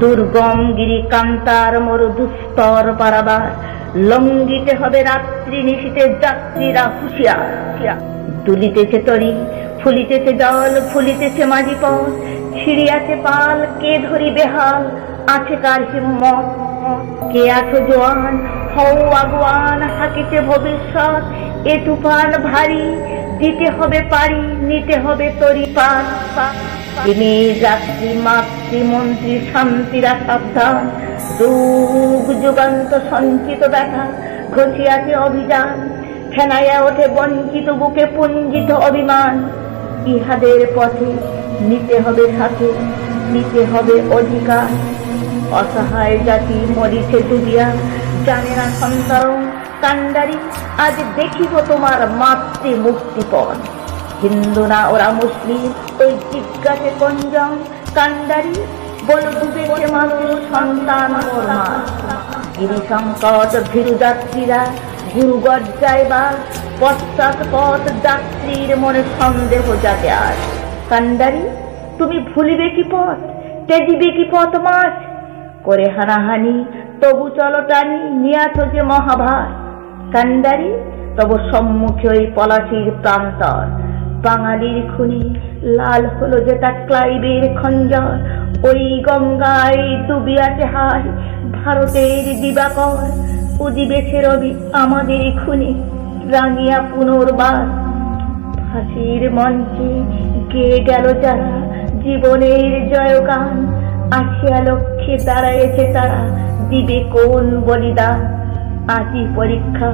দুর্গম গিরি কান্তার মরু দুস্তর পারাবার, লঙ্ঘিতে হবে রাত্রি নিশীতে যাত্রীরা হুঁশিয়ার। দুলিতেছে তরি, ফুলিতেছে জল, ফুলিতেছে মাঝি পথ, ছিড়িয়াছে পাল, কে ধরিবে হাল, আছে কার হিম্মত? কে আছো জোয়ান, হও আগুয়ান, হাকিছে ভবিষ্যৎ, এ তুফান ভারী, দিতে হবে পারি, নিতে হবে তরি পার। তিনি যাত্রী মাতৃমন্ত্রী শান্তিরা সাবধান, যুগ যুগান্ত সঞ্চিত ব্যথা ঘষিয়াছে অভিযান, ফেনাইয়া ওঠে বঞ্চিত বুকে পুঞ্জিত অভিমান। ইহাদের পথে নিতে হবে সাথে, নিতে হবে অধিকার। অসহায় জাতি মরিছে ডুবিয়া, জানে না সন্তান কান্ডারি, আজ দেখিব তোমার মাতৃ মুক্তিপণ। হিন্দু না ওরা মুসলিম, ওই জিজ্ঞাসে কঞ্জন কান্ডারি, বল ডুবেছে মানুষ সন্তান ওর মা। গিরি সংকট ভীরু যাত্রীরা গুরু গজ্জায় বাস, পশ্চাৎ পথ যাত্রীর মনে সন্দেহ জাগে আজ। কান্ডারি তুমি ভুলিবে কি পথ, তেজিবে কি পথ মাছ, করে হানাহানি তবু চলো টানি, নিয়াছ যে মহাভার। কান্ডারি তব সম্মুখে ওই পলাশির প্রান্তর, বাঙালির খুনি লাল হলো যে তা ক্লাইবের খঞ্জর। ওই গঙ্গায় ডুবিয়াছে হায় ভারতের দিবাকর, উদিবেছে রবি আমাদের খুনি রাঙিয়া পুনর্বার। ফাঁসির মঞ্চে গেয়ে গেল যারা জীবনের জয়গান, আসিয়া লক্ষ্যে দাঁড়ায়েছে তারা, দিবে কোন বলিদান। আজি পরীক্ষা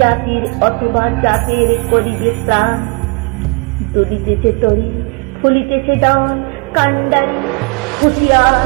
জাতির অথবা জাতের করিবে প্রাণ। দুলিতেছে তরি, ফুলিতেছে ডান, কান্ডারি হুঁশিয়ার।